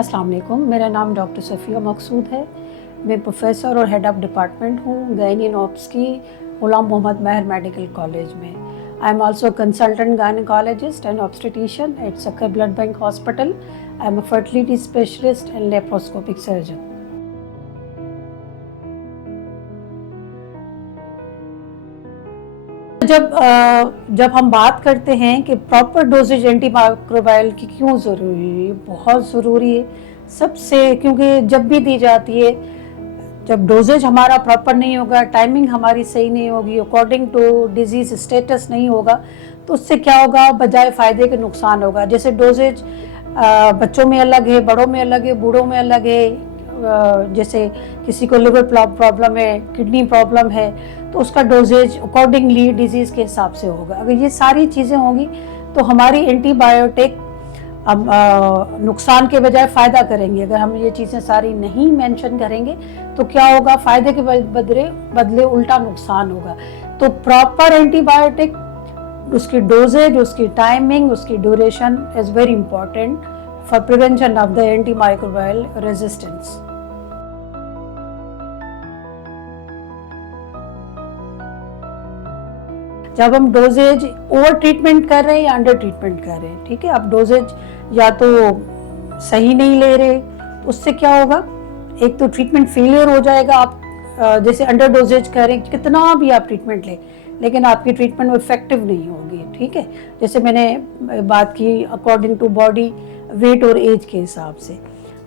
अस्सलाम वालेकुम, मेरा नाम डॉक्टर सफ़िया मकसूद है। मैं प्रोफेसर और हेड ऑफ़ डिपार्टमेंट हूँ गायनी एंड ऑब्स की ग़ुलाम मोहम्मद महर मेडिकल कॉलेज में। I am also consultant gynaecologist and obstetrician at Sukkur blood bank hospital. I am a fertility specialist and laparoscopic surgeon. जब हम बात करते हैं कि प्रॉपर डोजेज एंटीमाइक्रोबायल की क्यों ज़रूरी है, बहुत ज़रूरी है सबसे, क्योंकि जब भी दी जाती है, जब डोजेज हमारा प्रॉपर नहीं होगा, टाइमिंग हमारी सही नहीं होगी, अकॉर्डिंग टू डिजीज़ स्टेटस नहीं होगा, तो उससे क्या होगा, बजाय फ़ायदे के नुकसान होगा। जैसे डोजेज बच्चों में अलग है, बड़ों में अलग है, बूढ़ों में अलग है। जैसे किसी को लिवर प्रॉब्लम है, किडनी प्रॉब्लम है, तो उसका डोजेज अकॉर्डिंगली डिजीज़ के हिसाब से होगा। अगर ये सारी चीज़ें होंगी तो हमारी एंटीबायोटिक नुकसान के बजाय फ़ायदा करेंगे। अगर हम ये चीज़ें सारी नहीं मेंशन करेंगे तो क्या होगा, फ़ायदे के बदले उल्टा नुकसान होगा। तो प्रॉपर एंटीबायोटिक, उसकी डोजेज, उसकी टाइमिंग, उसकी duration is very important for prevention of the antimicrobial resistance. जब हम डोजेज ओवर ट्रीटमेंट कर रहे हैं या अंडर ट्रीटमेंट कर रहे हैं, ठीक है, आप डोजेज या तो सही नहीं ले रहे, तो उससे क्या होगा, एक तो ट्रीटमेंट फेलियर हो जाएगा। आप जैसे अंडर डोजेज करें, कितना भी आप ट्रीटमेंट लें, लेकिन आपकी ट्रीटमेंट इफेक्टिव नहीं होगी, ठीक है। जैसे मैंने बात की अकॉर्डिंग टू बॉडी वेट और एज के हिसाब से,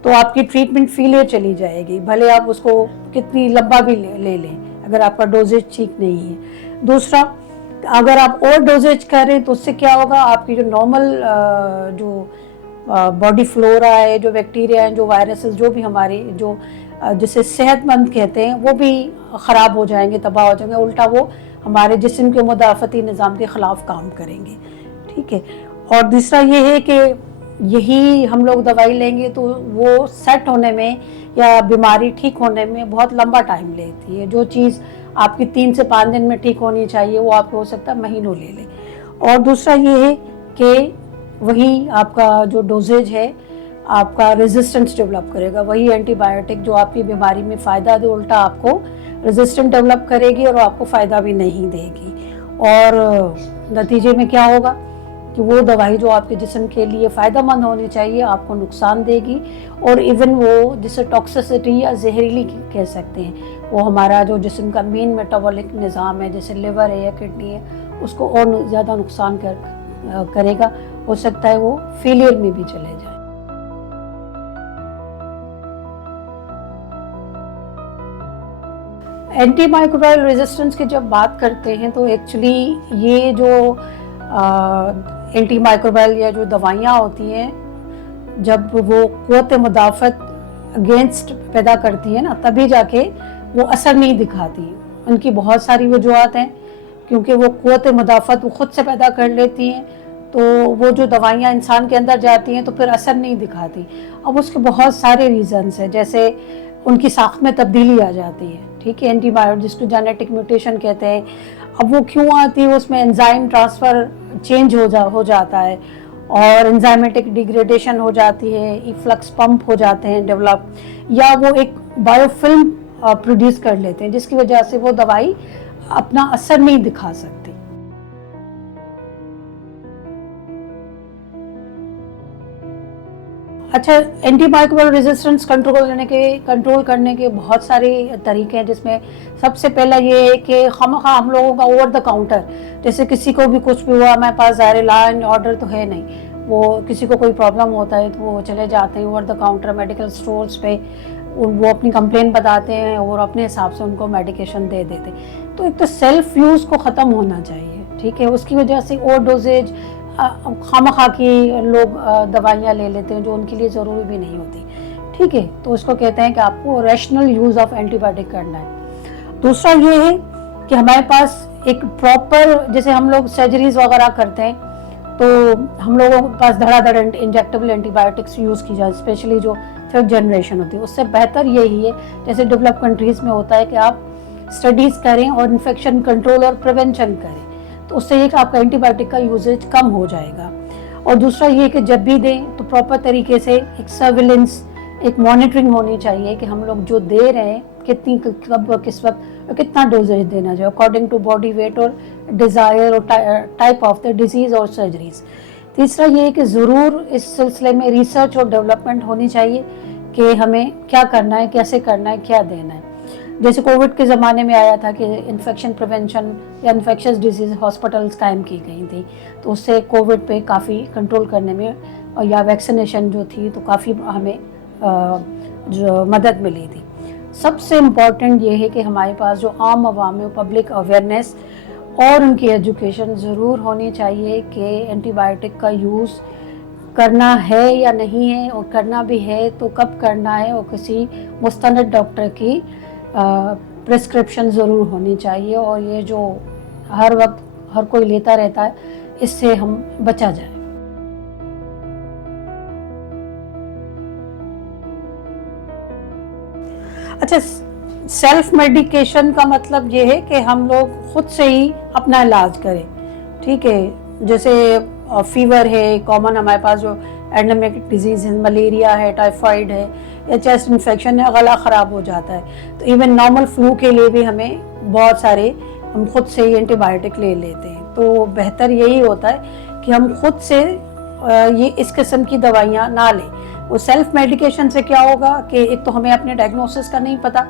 तो आपकी ट्रीटमेंट फेलियर चली जाएगी, भले आप उसको कितनी लंबा भी ले लें, अगर आपका डोजेज ठीक नहीं है। दूसरा, अगर आप और डोजेज करें तो उससे क्या होगा, आपकी जो नॉर्मल जो बॉडी फ्लोरा है, जो बैक्टीरिया हैं, जो वायरसेस, जो भी हमारे जो जिसे सेहतमंद कहते हैं, वो भी ख़राब हो जाएंगे, तबाह हो जाएंगे। उल्टा वो हमारे जिस्म के मुदाफ़ती निज़ाम के ख़िलाफ़ काम करेंगे, ठीक है। और दूसरा ये है कि यही हम लोग दवाई लेंगे तो वो सेट होने में या बीमारी ठीक होने में बहुत लंबा टाइम लेती है। जो चीज़ आपकी 3 से 5 दिन में ठीक होनी चाहिए, वो आपको हो सकता है महीनों ले ले। और दूसरा ये है कि वही आपका जो डोजेज है, आपका रेजिस्टेंस डेवलप करेगा। वही एंटीबायोटिक जो आपकी बीमारी में फ़ायदा दे, उल्टा आपको रेजिस्टेंस डेवलप करेगी और आपको फ़ायदा भी नहीं देगी। और नतीजे में क्या होगा कि वो दवाई जो आपके जिस्म के लिए फ़ायदेमंद होनी चाहिए, आपको नुकसान देगी। और इवन वो जिसे टॉक्सिसिटी या जहरीली कह सकते हैं, वो हमारा जो जिस्म का मेन मेटाबॉलिक निज़ाम है, जैसे लिवर है या किडनी है, उसको और ज़्यादा नुकसान करेगा। हो सकता है वो फेलियर में भी चले जाए। एंटीमाइक्रोबायल रेजिस्टेंस की जब बात करते हैं तो एक्चुअली ये जो एंटीमाइक्रोबायल या जो दवाइयाँ होती हैं, जब वो क़ुव्वत मुदाफ़त अगेंस्ट पैदा करती है ना, तभी जाके वो असर नहीं दिखाती। उनकी बहुत सारी वजूहत हैं, क्योंकि वो क़ुव्वत मुदाफ़त वो ख़ुद से पैदा कर लेती हैं, तो वो जो दवाइयाँ इंसान के अंदर जाती हैं तो फिर असर नहीं दिखाती। अब उसके बहुत सारे रीज़न्स हैं, जैसे उनकी साख्त में तब्दीली आ जाती है, ठीक है, एंटीबायोटिक जिसको जेनेटिक म्यूटेशन कहते हैं। अब वो क्यों आती है, उसमें एंजाइम ट्रांसफ़र चेंज हो जाता है और एंजाइमेटिक डिग्रेडेशन हो जाती है, इफ्लक्स पंप हो जाते हैं डेवलप, या वो एक बायोफिल्म प्रोड्यूस कर लेते हैं, जिसकी वजह से वो दवाई अपना असर नहीं दिखा सकती। अच्छा, एंटीमाइक्रोबायल रेजिस्टेंस कंट्रोल करने के बहुत सारे तरीके हैं, जिसमें सबसे पहला ये है कि खामखा हम लोगों का ओवर द काउंटर, जैसे किसी को भी कुछ भी हुआ, हमारे पास ज़ाहिर लॉ एंड ऑर्डर तो है नहीं, वो किसी को कोई प्रॉब्लम होता है तो वो चले जाते हैं over the counter medical stores पे, वो अपनी कंप्लेन बताते हैं और अपने हिसाब से उनको मेडिकेशन दे देते हैं। तो एक तो सेल्फ यूज़ को ख़त्म होना चाहिए, ठीक है। उसकी वजह से ओवर डोजेज, खामखा की लोग दवाइयाँ ले लेते हैं जो उनके लिए ज़रूरी भी नहीं होती, ठीक है। तो उसको कहते हैं कि आपको रैशनल यूज़ ऑफ एंटीबायोटिक करना है। दूसरा ये है कि हमारे पास एक प्रॉपर, जैसे हम लोग सर्जरीज वगैरह करते हैं तो हम लोगों के पास धड़ाधड़ इंजेक्टेबल एंटीबायोटिक्स यूज़ की जाए, स्पेशली जो 5th जनरेशन होती है। उससे बेहतर यही है, जैसे डेवलप कंट्रीज़ में होता है, कि आप स्टडीज़ करें और इन्फेक्शन कंट्रोल और प्रिवेंशन करें, तो उससे एक आपका एंटीबायोटिक का यूजेज कम हो जाएगा। और दूसरा ये कि जब भी दें तो प्रॉपर तरीके से एक सर्विलेंस, एक मॉनिटरिंग होनी चाहिए कि हम लोग जो दे रहे हैं कितनी, कब, किस वक्त कितना डोजेज देना चाहिए अकॉर्डिंग टू बॉडी वेट और डिज़ायर और टाइप ऑफ द डिजीज़ और सर्जरीज। तीसरा ये है कि ज़रूर इस सिलसिले में रिसर्च और डेवलपमेंट होनी चाहिए कि हमें क्या करना है, कैसे करना है, क्या देना है। जैसे कोविड के ज़माने में आया था कि इन्फेक्शन प्रिवेंशन या इन्फेक्शस डिजीज़ हॉस्पिटल्स कायम की गई थी, तो उससे कोविड पे काफ़ी कंट्रोल करने में और या वैक्सीनेशन जो थी तो काफ़ी हमें जो मदद मिली थी। सबसे इम्पॉर्टेंट ये है कि हमारे पास जो आम आवाम में पब्लिक अवेयरनेस और उनकी एजुकेशन ज़रूर होनी चाहिए कि एंटीबायोटिक का यूज़ करना है या नहीं है, और करना भी है तो कब करना है, और किसी मुस्तनद डॉक्टर की प्रिस्क्रिप्शन ज़रूर होनी चाहिए। और ये जो हर वक्त हर कोई लेता रहता है, इससे हम बचा जाए। अच्छा, सेल्फ मेडिकेशन का मतलब ये है कि हम लोग खुद से ही अपना इलाज करें, ठीक है। जैसे फीवर है कॉमन, हमारे पास जो एंडेमिक डिजीज़ है, मलेरिया है, टाइफाइड है या चेस्ट इन्फेक्शन है, गला ख़राब हो जाता है, तो इवन नॉर्मल फ्लू के लिए भी हमें बहुत सारे हम खुद से ही एंटीबायोटिक ले लेते हैं। तो बेहतर यही होता है कि हम खुद से ये इस किस्म की दवाइयाँ ना लें। वो सेल्फ मेडिकेशन से क्या होगा कि एक तो हमें अपने डायग्नोसिस का नहीं पता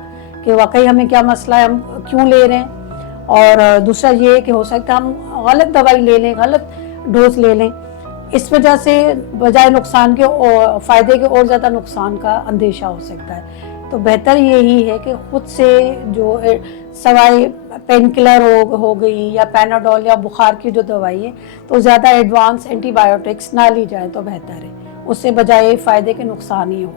कि वाकई हमें क्या मसला है, हम क्यों ले रहे हैं, और दूसरा ये कि हो सकता है हम गलत दवाई ले लें, गलत डोज ले लें, इस वजह से बजाय नुकसान के और फ़ायदे के और ज़्यादा नुकसान का अंदेशा हो सकता है। तो बेहतर यही है कि खुद से जो सवाई पेन किलर हो गई या पैनाडोल या बुखार की जो दवाई है, तो ज़्यादा एडवांस एंटीबायोटिक्स ना ली जाए तो बेहतर है, उससे बजाय फ़ायदे के नुकसान ही हो।